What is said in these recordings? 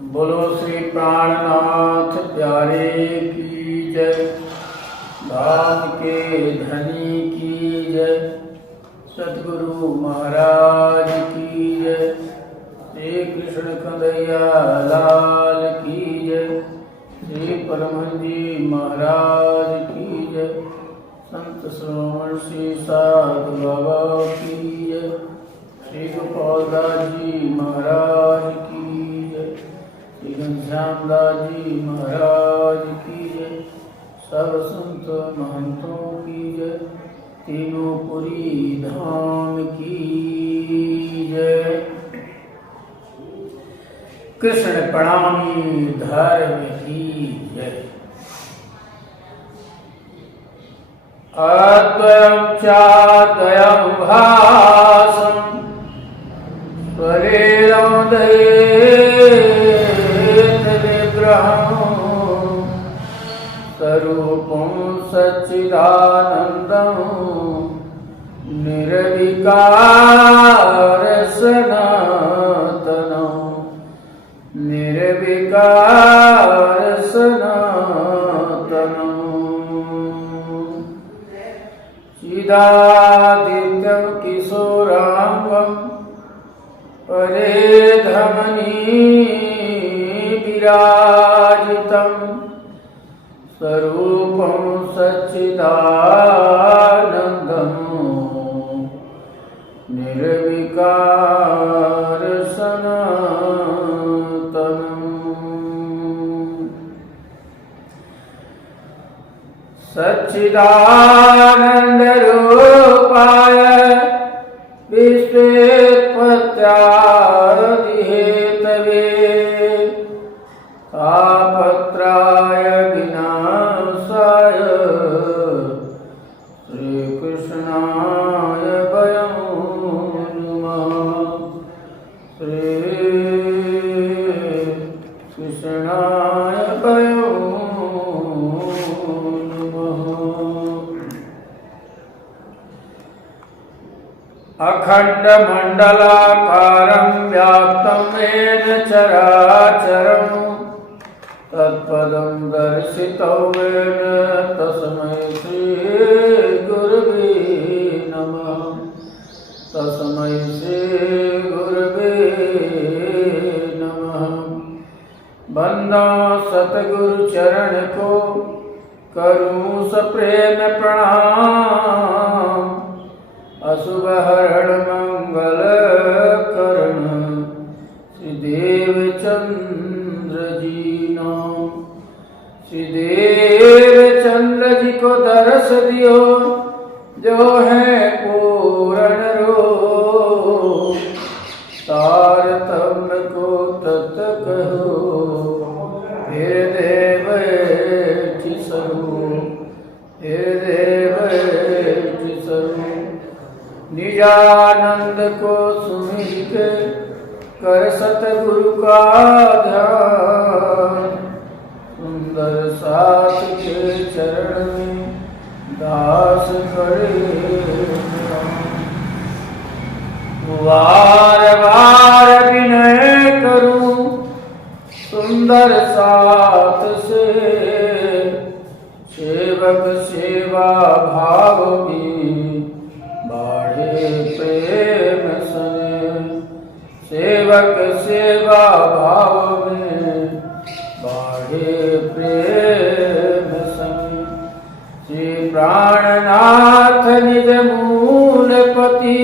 बोलो श्री प्राणनाथ प्यारे की जय, धाम के धनी की जय, सतगुरु महाराज की जय, श्री कृष्ण कन्हैया लाल की जय, श्री परमहंस जी महाराज की जय, संत श्रवण श्री साधु बाबा की जय, श्री गोपाल दास जी महाराज की जय, श्री घनश्याम दास जी महाराज की जय, सर्व संत महंतों की जय, तीनों पुरी धाम की जय। कृष्ण प्रणामी धर्म की जय। अद्वयं चाद्वयं भासं स्वरेदं दयेत विग्रहं स्वरूपं सच्चिदानन्दं निर्विकार सनातनं निर्विकार सनातनं चिदादित्यं किशोरांगं परेधमनी विराजितं स्वरूपं सच्चिदानन्दं निर्विकार सनातनं सच्चिदानंद रूपाय विश्वेत्पत्त्यादिहेतवे तापत्राय विनाशाय श्रीकृष्णाय वयं नमः। श्रीकृष्णाय वयं अखण्डमण्डलाकारं व्याप्तं येन चराचरं तत्पदं दर्शितं येन तस्मै श्रीगुरवे नमः। तस्मै श्रीगुरवे नमः। बंदा सतगुरुचरण को करूं सप्रेम प्रणाम, अशुभ हरण मंगल करण श्रीदेव चंद्र जी नाम। श्रीदेव चंद्र जी को दर्श दियो जो है पूर्ण रूप, तारतम्य को तत् कहो हृदय बैठी स्वरूप, हृदय बैठी स्वरूप। निजानंद को सुमिर के कर सतगुरु का ध्यान, सुंदर साथ के चरण में दास करे वार वार विनय करूं सुंदर साथ से, सेवक सेवा भाव में बाढ़े प्रेम सने, सेवक सेवा भाव में बाढ़े प्रेम सने। श्री प्राणनाथ निज मूल पति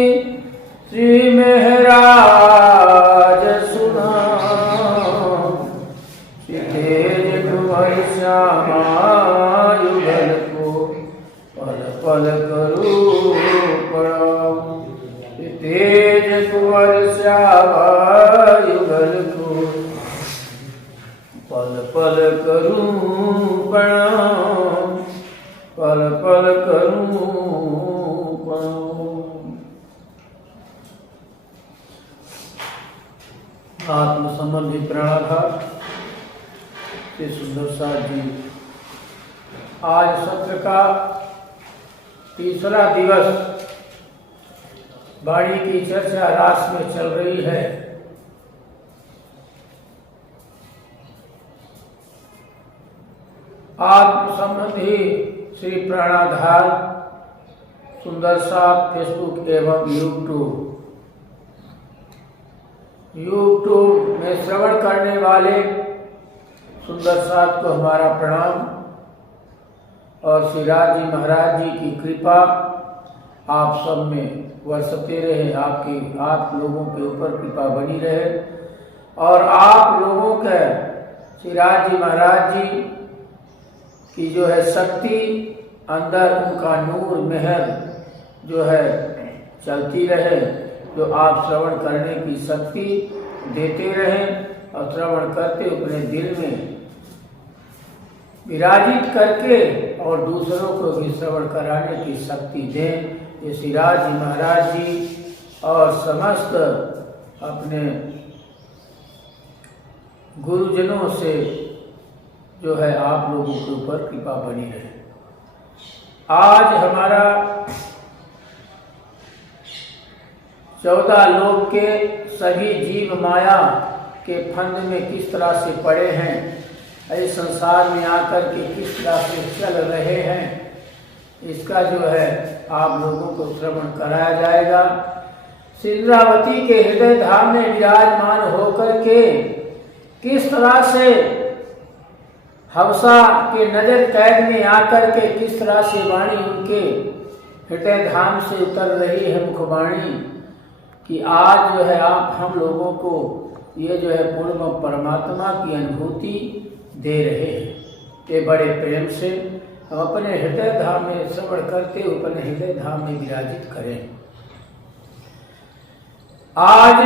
श्री महराज सुनाम, श्री तेज कुंवर श्यामा युगल को पल पल करूं प्रणाम। तेज कुंवर श्यामा युगल को पल पल करूं प्रणाम, पल पल करूं प्रणाम। आत्म संबंधी प्रेरणाधार श्री सुंदर साथ जी आज सत्र का तीसरा दिवस वाणी की चर्चा रास में चल रही है। आत्म संबंधी श्री प्राणाधार सुंदर सा फेसबुक एवं यूट्यूब में श्रवण करने वाले सुंदर साहब को हमारा प्रणाम और श्री राज जी महाराज जी की कृपा आप सब में बरसते रहे, आप लोगों के ऊपर कृपा बनी रहे और आप लोगों के श्री राज जी महाराज जी की जो है शक्ति अंदर उनका नूर मेहर जो है चलती रहे, जो आप श्रवण करने की शक्ति देते रहें और श्रवण करते अपने दिल में विराजित करके और दूसरों को भी श्रवण कराने की शक्ति दें। ये श्री राज जी महाराज जी और समस्त अपने गुरुजनों से जो है आप लोगों के ऊपर कृपा बनी रहे। आज हमारा 14 लोक के सभी जीव माया के फंद में किस तरह से पड़े हैं, इस संसार में आकर के किस तरह से चल रहे हैं, इसका जो है आप लोगों को श्रवण कराया जाएगा। इंद्रावती के हृदय धाम में विराजमान होकर के किस तरह से हवसा के नजर कैद में आकर के किस तरह से वाणी उनके हृदय धाम से उतर रही है मुखवाणी कि आज जो है आप हम लोगों को ये जो है पूर्ण परमात्मा की अनुभूति दे रहे हैं। ये बड़े प्रेम से हम अपने हृदय धाम में श्रवण करते अपने हृदय धाम में विराजित करें। आज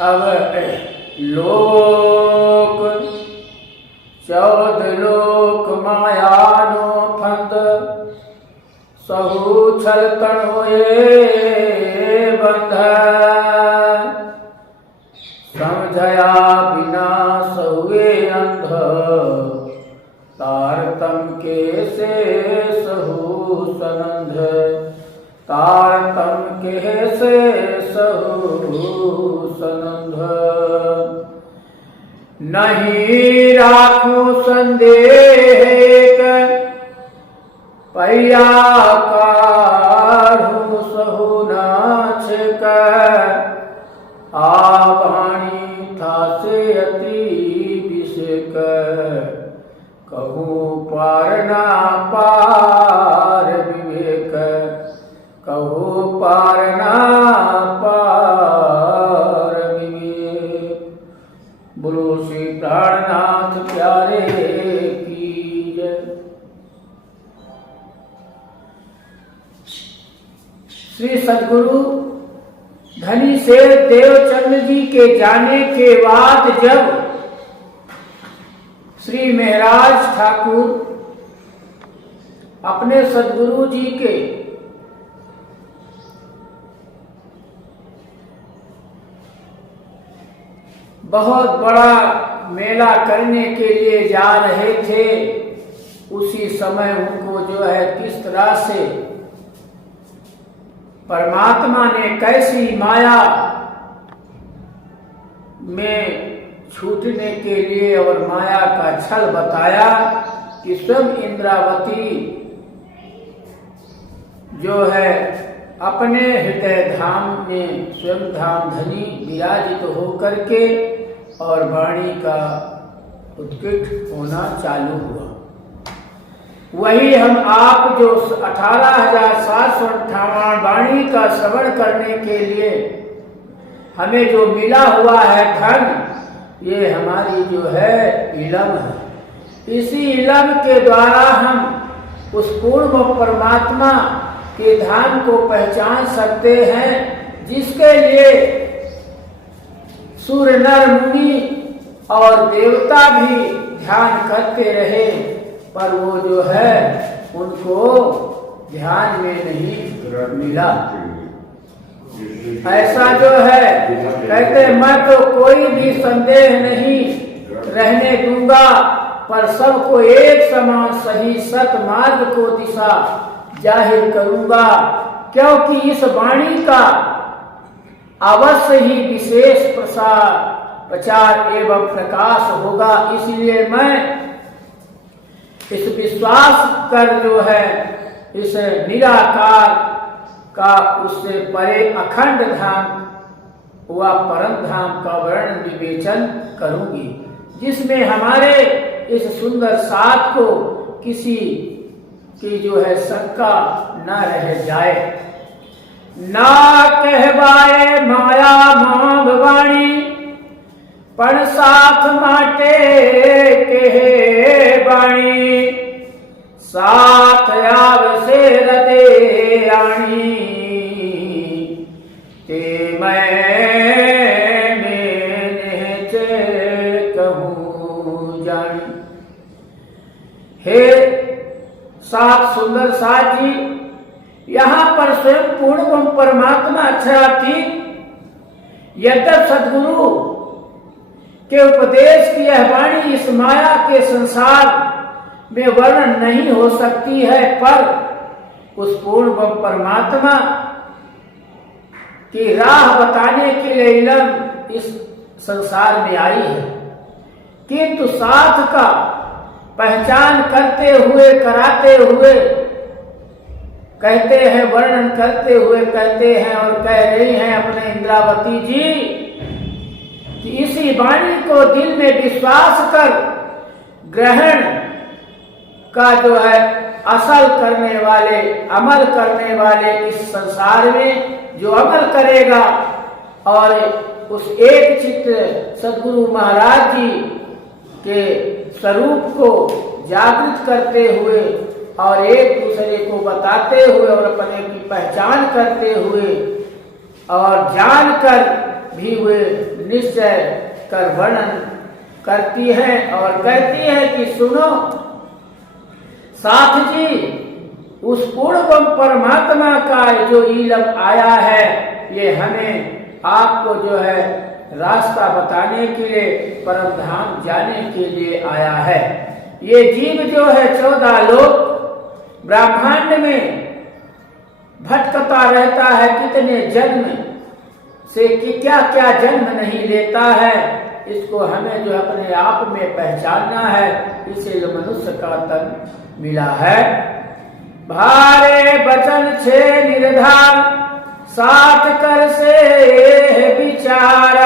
अब लोक 14 लोक मायानो फंद सहु छल तन होए बंध समझया बिना सहुए अंध तारतम के से सहु सनंद तारतम के से सहु सनंद नहीं राखो संदेह पैया काढ़ू सहु नाच आवाणी था से अति विषेक कहूँ पार ना पार विवेक कहूँ पार ना पार विवेक। बोलो श्री प्राणनाथ प्यारे की जय। श्री सद्गुरु धनी शेर देवचंद जी के जाने के बाद जब श्री महाराज ठाकुर अपने सद्गुरु जी के बहुत बड़ा मेला करने के लिए जा रहे थे, उसी समय उनको जो है किस तरह से परमात्मा ने कैसी माया में छूटने के लिए और माया का छल बताया कि स्वयं इंद्रावती जो है अपने हृदय धाम में स्वयं धाम धनी विराजित होकर के और वाणी का उत्कृष्ट होना चालू हुआ। वही हम आप जो 18,758 वाणी का श्रवण करने के लिए हमें जो मिला हुआ है धन, ये हमारी जो है इलम है। इसी इलम के द्वारा हम उस पूर्ण परमात्मा के धाम को पहचान सकते हैं, जिसके लिए सूर्य नर मुनि और देवता भी ध्यान करते रहे, पर वो जो है उनको ध्यान में नहीं मिला। ऐसा जो है कहते मैं तो कोई भी संदेह नहीं रहने दूंगा, पर सबको एक समान सही सत मार्ग को दिशा जाहिर करूंगा, क्योंकि इस वाणी का अवश्य ही विशेष प्रचार एवं प्रकाश होगा। इसलिए मैं इस विश्वास कर जो है इस निराकार का उससे परे अखंड धाम व परम धाम का वर्णन विवेचन करूंगी, जिसमें हमारे इस सुंदर साथ को किसी की जो है शंका न रह जाए। ना कहवाए माया मांग वाणी, पण साथ माटे कहे बाणी, साथ आव से रदे रानी, ते मैं कहूँ जानी। हे सात सुंदर साथ जी, यहाँ पर स्वयं पूर्ण परमात्मा अक्षरातीत यद्यप सदगुरु के उपदेश की यह वाणी इस माया के संसार में वर्णन नहीं हो सकती है, पर उस पूर्ण परमात्मा की राह बताने के लिए इलम इस संसार में आई है। किंतु साथ का पहचान करते हुए, कराते हुए, कहते हैं, वर्णन करते हुए कहते हैं और कह रही हैं अपने इंद्रावती जी कि इसी वाणी को दिल में विश्वास कर ग्रहण का जो है असल करने वाले, अमल करने वाले इस संसार में जो अमल करेगा और उस एक चित्र सदगुरु महाराज जी के स्वरूप को जागृत करते हुए और एक दूसरे को बताते हुए और अपने की पहचान करते हुए और जानकर भी वे निश्चय कर वर्णन करती है और कहती है कि सुनो साथ जी, उस पूर्ण परमात्मा का जो इलम आया है, ये हमें आपको जो है रास्ता बताने के लिए, परम धाम जाने के लिए आया है। ये जीव जो है 14 लोक ब्रह्मांड में भटकता रहता है, कितने जन्म से कि क्या क्या जन्म नहीं लेता है, इसको हमें जो अपने आप में पहचानना है। इसे जो मनुष्य का तन मिला है। भारे बचन छे निर्धार, साथ कर से विचार,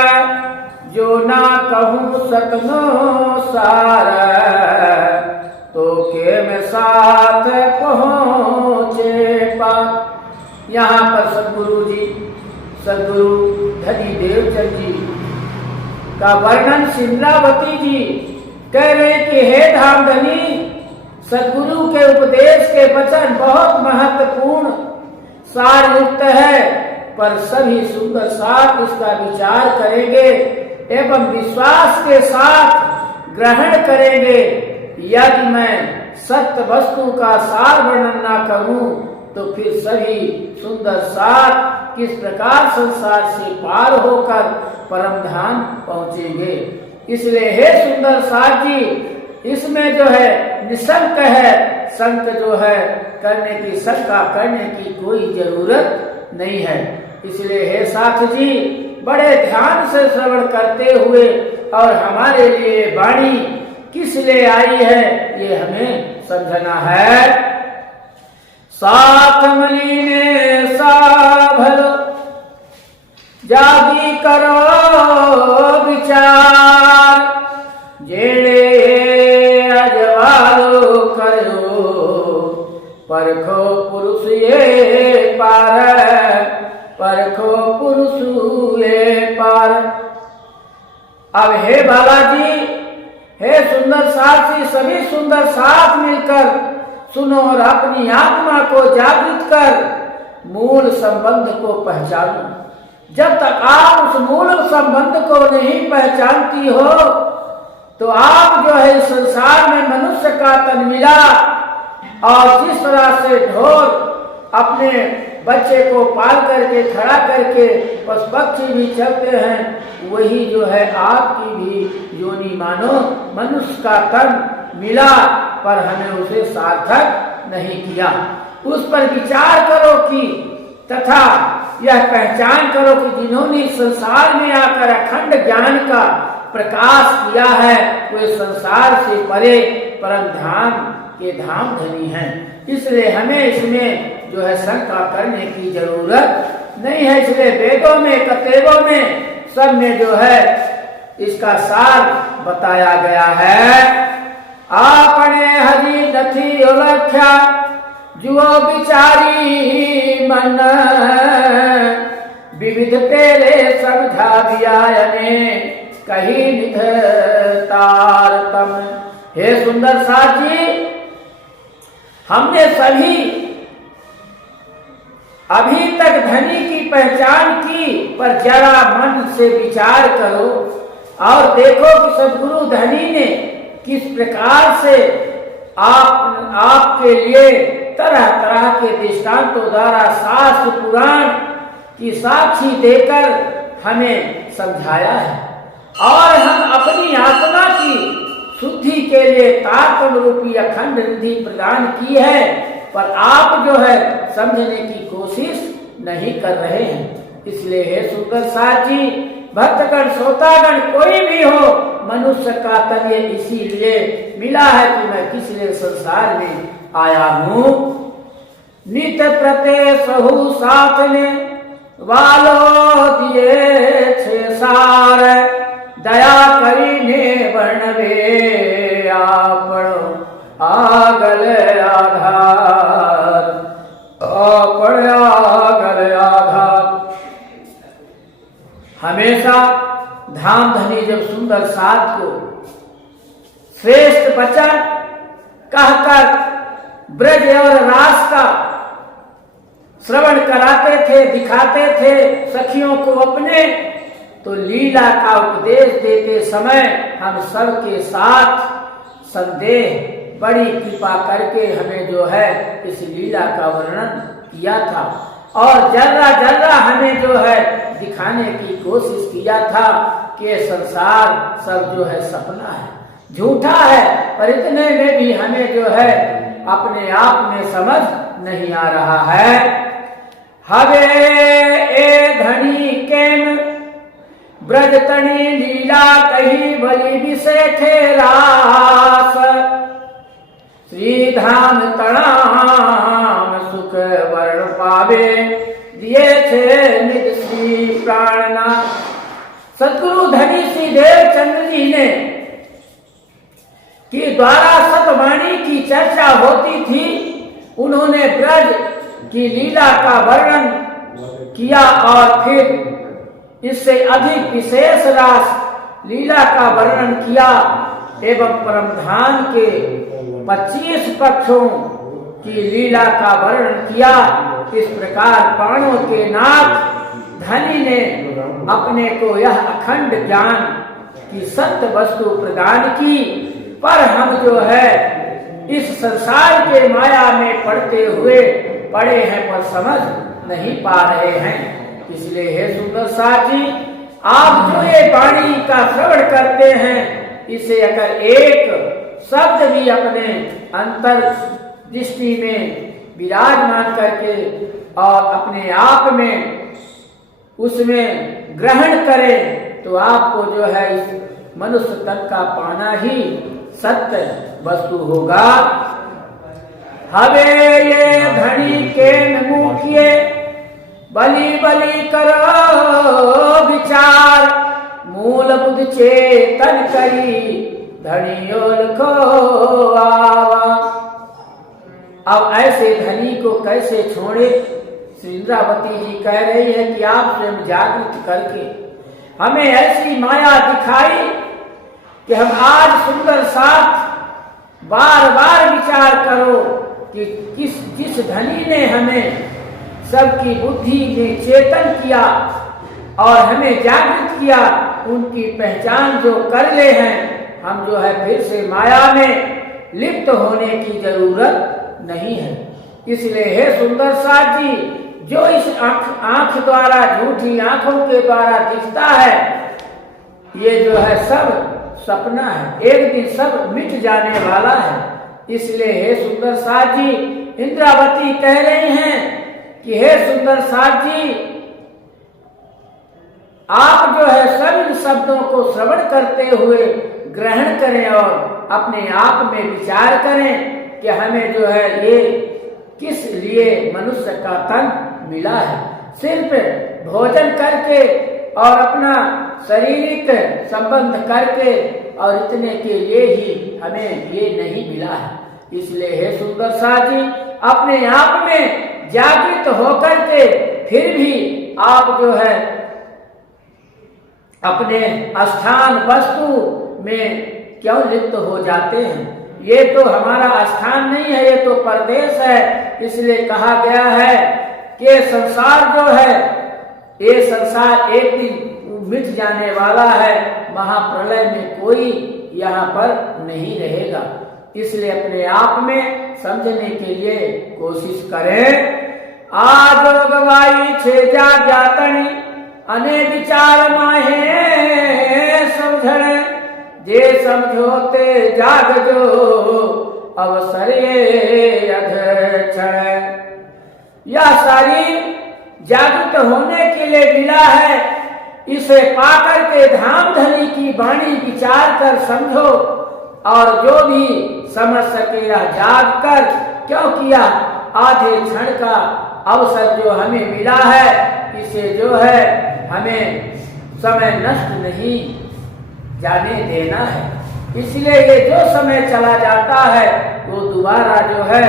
जो ना कहूँ सतनो सार, तो के मैं साथ पहुँचे पार। यहाँ पर सदगुरु जी, सदगुरु धनी देवचंद जी का वर्णन सिंद्रावती जी कह रहे कि हे धामधनी, सदगुरु के उपदेश के वचन बहुत महत्वपूर्ण सार युक्त है, पर सभी सुंदर साथ उसका विचार करेंगे एवं विश्वास के साथ ग्रहण करेंगे। यदि मैं सत्य वस्तु का सार वर्णन न करूं तो फिर सभी सुंदर साथ किस प्रकार संसार से पार होकर परम धाम पहुंचेंगे। इसलिए हे सुंदर साथ जी, इसमें जो है निशंक है, शंक जो है करने की, शंका करने की कोई जरूरत नहीं है। इसलिए हे साथ जी, बड़े ध्यान से श्रवण करते हुए और हमारे लिए वाणी किस लिए आई है ये हमें समझना है। साथ मलीने साभल जागी करो विचार, जेड़े अजवालो करो परखो पुरुष ये पार, परखो पुरुष ये पार। अब हे बालाजी, हे सुंदर साथी, सभी सुंदर साथ मिलकर सुनो और अपनी आत्मा को जागृत कर मूल संबंध को पहचानो। जब तक आप उस मूल संबंध को नहीं पहचानती हो तो आप जो है संसार में मनुष्य का तन मिला और जिस तरह से ढोर अपने बच्चे को पाल करके खड़ा करके पशु पक्षी भी चलते हैं, वही जो है आपकी भी योनि मानो मनुष्य का तन मिला, पर हमें उसे सार्थक नहीं किया। उस पर विचार करो कि तथा यह पहचान करो कि जिन्होंने संसार में आकर अखंड ज्ञान का प्रकाश किया है वे संसार से परे परम धाम के धाम धनी हैं, इसलिए हमें इसमें जो है शंका करने की जरूरत नहीं है। इसलिए वेदों में, कतेबों में, सब में जो है इसका सार बताया गया है। आपने हरि नथी उलख्या जुओ बिचारी मन, विविध तेरे समझा बियायने कही निध तारतम। हे सुंदर साथ जी, हमने सभी अभी तक धनी की पहचान की, पर जरा मन से विचार करो और देखो कि सदगुरु धनी ने किस प्रकार से आपके लिए तरह तरह के दृष्टांतों द्वारा शास्त्र पुराण की साक्षी देकर हमें समझाया है। और हम अपनी आत्मा की शुद्धि के लिए तारतम रूपी अखंड निधि प्रदान की है, पर आप जो है समझने की कोशिश नहीं कर रहे हैं। इसलिए हे सुंदर साथ जी, भक्तगण, श्रोतागण, कोई भी हो, मनुष्य का तन ये इसीलिए मिला है कि मैं किस लिए संसार में आया हूँ। नित प्रत्यय सहु साथ में वालो दिए छे सार, दया करीने वर्णवे आपणो आगल आधार, आपण आगल आधार। हमेशा धाम धनी जब सुंदर साथ को श्रेष्ठ वचन कहकर ब्रज और रास का श्रवण कराते थे, दिखाते थे सखियों को अपने, तो लीला का उपदेश देते समय हम सब के साथ संदेह बड़ी कृपा करके हमें जो है इस लीला का वर्णन किया था, और जर्रा जर्रा हमें जो है दिखाने की कोशिश किया था कि संसार सब जो है सपना है, झूठा है, पर इतने में भी हमें जो है अपने आप में समझ नहीं आ रहा है। हवे ए धनी केम ब्रज तनी लीला कही बलि विषेखे रास, श्री धाम तणाम सुख वर्ण पावे दिए थे निज श्री प्राणना। सतगुरु धनी श्री देवचंद्र जी ने की द्वारा सतवाणी की चर्चा होती थी, उन्होंने ब्रज की लीला का वर्णन किया और फिर इससे अधिक विशेष रास लीला का वर्णन किया एवं परमधाम के 25 पक्षों की लीला का वर्णन किया। इस प्रकार प्राणों के नाथ धनी ने अपने को यह अखंड ज्ञान की सत्य वस्तु प्रदान की, पर हम जो है इस संसार के माया में पड़ते हुए पड़े हैं, पर समझ नहीं पा रहे हैं। इसलिए हे सुंदर साथ जी, आप जो ये वाणी का श्रवण करते हैं, इसे अगर एक शब्द भी अपने अंतर दृष्टि में विराजमान करके और अपने आप में उसमें ग्रहण करें, तो आपको जो है इस मनुष्य तन का पाना ही सत्य वस्तु होगा। हवे ये धनी के मुखिए बलि बलि करो विचार, मूल बुद्ध चेतन करी धनियोल को आवा। अब ऐसे धनी को कैसे छोड़े? श्री इंद्रावती जी कह रही है कि आप स्वयं जागृत करके हमें ऐसी माया दिखाई कि हम आज सुंदर साथ बार बार विचार करो कि जिस धनी ने हमें सबकी बुद्धि में चेतन किया और हमें जागृत किया, उनकी पहचान जो कर ले हैं, हम जो है फिर से माया में लिप्त होने की जरूरत नहीं है। इसलिए हे सुंदर साथ जी, जो इस आंख द्वारा, झूठी आंखों के द्वारा दिखता है, ये जो है सब सपना है, एक दिन सब मिट जाने वाला है। इसलिए हे सुंदर साथ जी, इंद्रावती कह रही हैं कि हे सुंदर साथ जी, आप जो है सब इन शब्दों को श्रवण करते हुए ग्रहण करें और अपने आप में विचार करें कि हमें जो है ये किस लिए मनुष्य का तन मिला है। सिर्फ भोजन करके और अपना शारीरिक संबंध करके और इतने के लिए ही हमें ये नहीं मिला है। इसलिए हे सुंदर साथ जी, अपने आप में जागृत होकर के फिर भी आप जो है अपने स्थान वस्तु में क्यों लिप्त हो जाते हैं। ये तो हमारा स्थान नहीं है, ये तो परदेश है। इसलिए कहा गया है कि संसार जो है, ये संसार एक दिन मिट जाने वाला है, महाप्रलय में कोई यहाँ पर नहीं रहेगा। इसलिए अपने आप में समझने के लिए कोशिश करें। आज गवाई छे जातनी अने विचार माहे समझण, जे समझोते जाग जो अवसर अधक्षण। यह शरीर जागृत होने के लिए मिला है, इसे पाकर के धाम धनी की वाणी विचार कर समझो और जो भी समझ सके या जाग कर, क्योंकि यह आधे क्षण का अवसर जो हमें मिला है, इसे जो है हमें समय नष्ट नहीं जाने देना है। इसलिए ये जो समय चला जाता है वो दोबारा जो है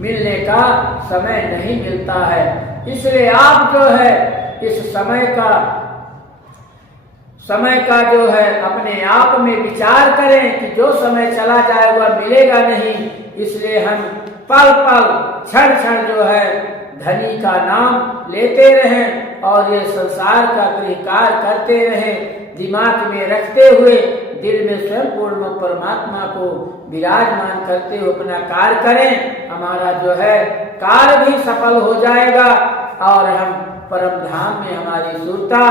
मिलने का समय नहीं मिलता है। इसलिए आप जो है इस समय का जो है अपने आप में विचार करें कि जो समय चला जाए वह मिलेगा नहीं। इसलिए हम पल पल क्षण क्षण जो है धनी का नाम लेते रहें और ये संसार का कार्य करते रहें। दिमाग में रखते हुए दिल में स्वयं पूर्ण परमात्मा को विराजमान करते हुए अपना कार्य करें। हमारा जो है कार्य भी सफल हो जाएगा और हम परम धाम में हमारी सुरता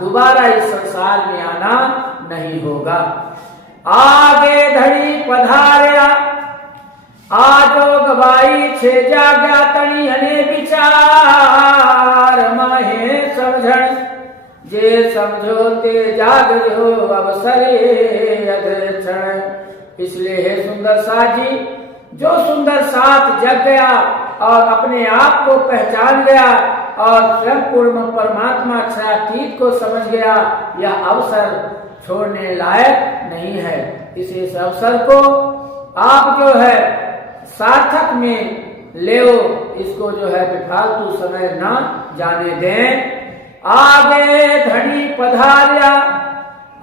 दोबारा इस संसार में आना नहीं होगा। आगे धड़ी पधार्या आजो गवाई छे जातनी अने विचार माहे समझण, जे समझोते जाग जो अवसर अधक्षण। इसलिए हे सुंदर साथ जी, जो सुंदर साथ जग गया और अपने आप को पहचान गया और स्वयं पूर्ण परमात्मा क्षरातीत को समझ गया, यह अवसर छोड़ने लायक नहीं है। इस अवसर को आप जो है सार्थक में ले, इसको जो है बेफालतू समय ना जाने दें। आगे धनी पधार्या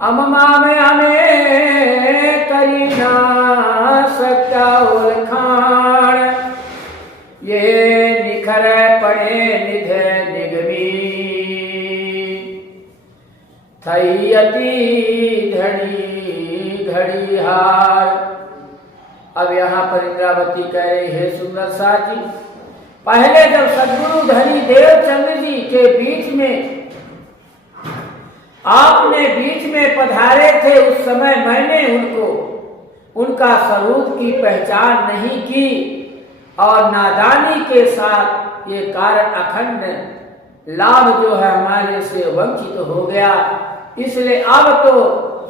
अम्मा में हमें करी ना सकता उलखान, ये निखर पड़े निधे निगमी थैयती धड़ी घड़ी हार। अब यहाँ पर इंद्रावती कह रही है सुंदर साथ जी, पहले जब सदगुरु धनी देवचंद्र जी के बीच में आपने बीच में पधारे थे, उस समय मैंने उनका स्वरूप की पहचान नहीं की और नादानी के साथ ये कारण अखंड लाभ जो है हमारे से वंचित हो गया। इसलिए अब तो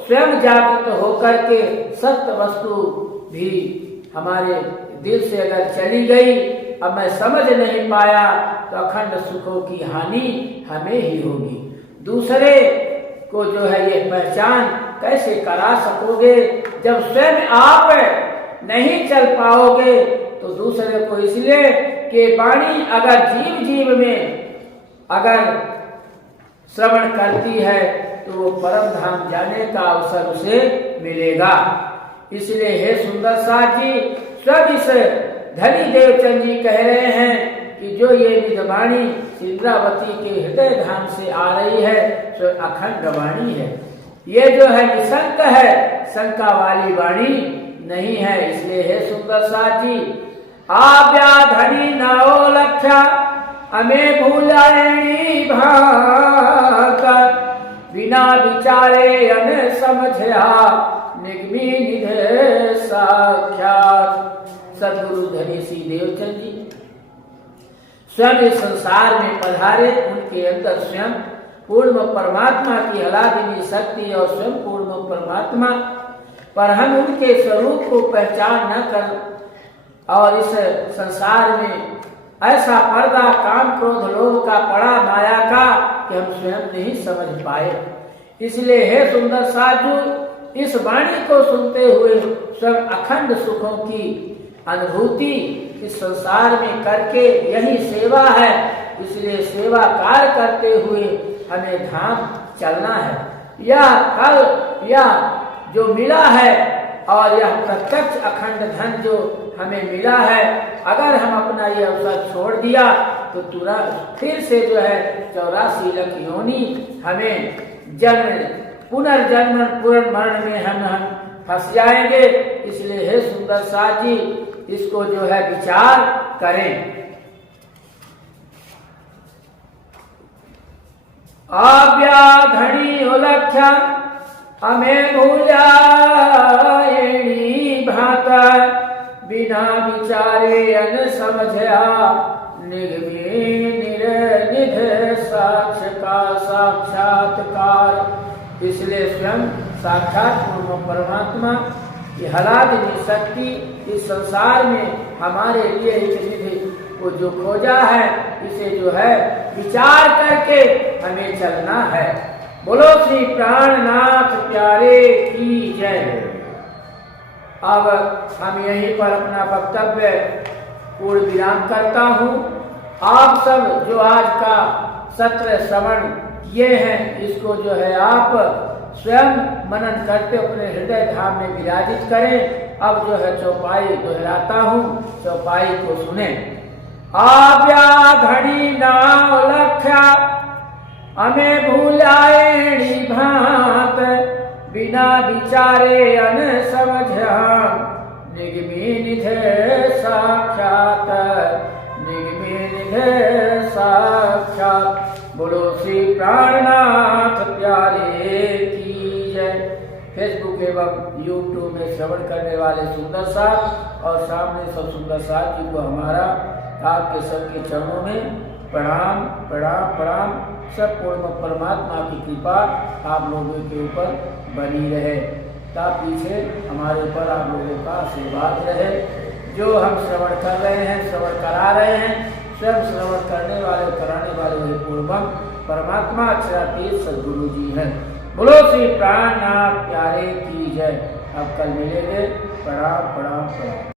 स्वयं जागृत होकर के सत्य वस्तु भी हमारे दिल से अगर चली गई, अब मैं समझ नहीं पाया, तो अखंड सुखों की हानि हमें ही होगी। दूसरे को जो है ये पहचान कैसे करा सकोगे जब स्वयं आप नहीं चल पाओगे। तो दूसरे को इसलिए कि वाणी अगर जीव जीव में अगर श्रवण करती है तो वो परम धाम जाने का अवसर उसे मिलेगा। इसलिए हे सुंदर साथ जी, सब इस धनी देवचंद जी कह रहे हैं कि जो ये विधवाणी इंद्रावती के हृदय धाम से आ रही है तो अखंड वाणी है। ये जो है निशंक है, शंका वाली वाणी नहीं है। इसलिए हे सुंदर साथ जी, आव्या धनी नओ लख्या हमें भूलायणी भाका, बिना विचारे अन समझया निगमी निधे साक्षात। सदगुरु धनी श्री देवचंद जी स्वयं इस संसार में पधारे, उनके अंदर स्वयं पूर्ण परमात्मा की अलादिनी शक्ति और स्वयं पूर्ण परमात्मा पर हम उनके स्वरूप को पहचान न कर और इस संसार में ऐसा पर्दा काम क्रोध लोभ का पड़ा माया का कि हम स्वयं नहीं समझ पाए। इसलिए हे सुंदर साधु, इस वाणी को सुनते हुए सब अखंड सुखों की अनुभूति इस संसार में करके यही सेवा है। इसलिए सेवा कार्य करते हुए हमें धाम चलना है। यह फल यह जो मिला है और यह प्रत्यक्ष अखंड धन जो हमें मिला है, अगर हम अपना ये अवसर छोड़ दिया तो तुरंत फिर से जो है 84 लाख योनि हमें जन्म पुनर्जन्म पुनर्मरण में हम फंस जाएंगे। इसलिए हे सुंदर साथ जी, इसको जो है विचार करें। आव्याधनी उलख्या हमें भूलाएणी भाता, बिना विचारे अन समझया निगमे निरनिध साक्ष का साक्षात्कार। इसलिए स्वयं साक्षात पूर्ण परमात्मा की हलादिनी शक्ति इस संसार में हमारे लिए एक निधि को जो खोजा है, इसे जो है विचार करके हमें चलना है। बोलो श्री प्राणनाथ प्यारे की जय। अब हम यहीं पर अपना वक्तव्य पूर्ण विराम करता हूँ। आप सब जो आज का सत्र श्रवण किए हैं, इसको जो है आप स्वयं मनन करते अपने हृदय धाम में विराजित करें। अब जो है चौपाई दोहराता हूँ, चौपाई को सुने। आव्याधनी नाम लख्या हमें भूलाएणी भात, बिना विचारे अन समझा निगमे निधे साक्षात, निगमे निधे साक्षात। बोलो श्री प्राणनाथ प्यारे की जय। फेसबुक एवं यूट्यूब में श्रवण करने वाले सुंदर साथ और सामने सब सुंदर साथ जी को हमारा आपके सबके चरणों में प्रणाम प्रणाम प्रणाम। सब पूर्ण परमात्मा की कृपा आप लोगों के ऊपर बनी रहे, ता पीछे हमारे ऊपर आप लोगों का आशीर्वाद रहे। जो हम श्रवण कर रहे हैं, श्रवण करा रहे हैं, स्वयं श्रवण करने वाले कराने वाले वही पूर्ण परमात्मा अक्षरातीत सद्गुरु जी हैं। बोलो श्री प्राणनाथ प्यारे की जय। अब कल मिलेंगे। प्रणाम प्रणाम प्रणाम।